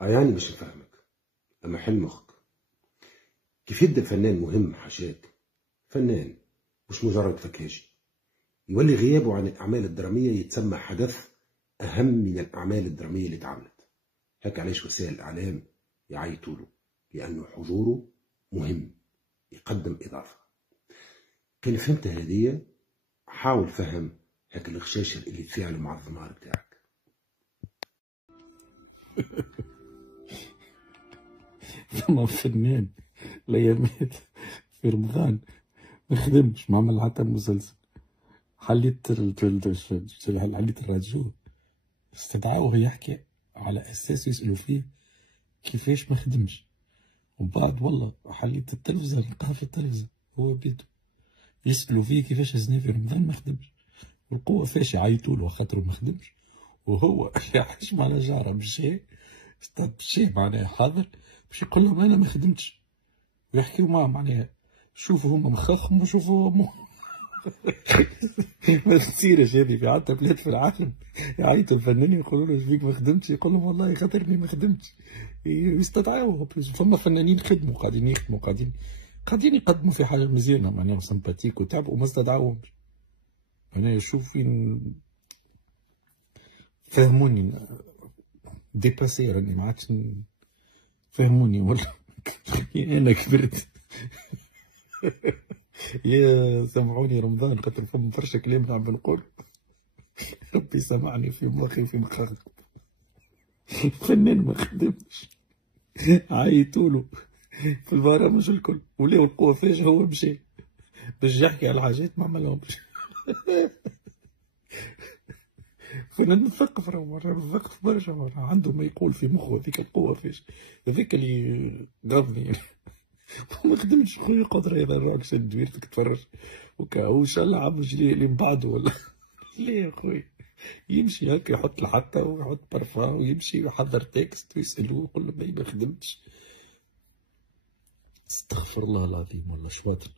يعني مش نفهمك، أما حل مخك. كيف يبدأ فنان مهم حاشاك، فنان مش مجرد فكاجي، يولي غيابه عن الأعمال الدرامية يتسمى حدث أهم من الأعمال الدرامية اللي اتعملت. هيك علاش وسائل الإعلام يعيطوا له، لأنه حضوره مهم، يقدم إضافة. كان فهمت هذه، حاول فهم هيك الغشاشر اللي تفاعلوا مع الضمار بتاعك. ثم فنان الايامات في رمضان ما خدمش، ما عمل حتى مسلسل. حليت الراديو، استدعوه يحكي على اساس يسالوا فيه كيفاش ما خدمش. ومن بعد والله حليت التلفزه، لقاه في التلفزه هو بيدو يسالوا فيه كيفاش هزني في رمضان ما خدمش. والقوه فاش يعيطوا له خاطر ما خدمش، وهو يحشم على جاره مشى معناها حاضر باش يقول لهم انا ما خدمتش، ويحكيو معاه معناها شوفوا هما مخاخهم وشوفوا امه. ما تصيرش هذه في حتى بلاد في العالم. يعيطوا الفنانين يقولوا له فيك ما خدمتش، يقول لهم والله خاطرني ما خدمتش. يستدعوا. فما فنانين خدموا، قاعدين يخدموا، قاعدين يقدموا في حاجه مزيانه معناها سمباتيك وتعبوا وما استدعوهمش. انا شوف فين فهموني ديباسي، راني ما عادش فهموني والله. انا كبرت. يا سمعوني رمضان خاطر فما برشا كلام نعم نقول. ربي سمعني في مخي في مخاخ. فنان ما خدمش، عيطولو في البرامج الكل ولاو القوة فاش هو مشى باش يحكي على حاجات ما عملهمش. فنان مثقف، راه مثقف برشا، عنده ما يقول في مخه. هذيك القوة فاش، هذيك اللي غضني. ما خدمتش خويا قدرة، إذا راك شد دويرتك تفرج وكا وإن شاء الله عم جري اللي من بعده ولا. ليه يا خويا يمشي هكا يحط الحطة ويحط برفان ويمشي ويحضر تكست ويسألوه يقول له ما خدمتش. استغفر الله العظيم والله شباطر.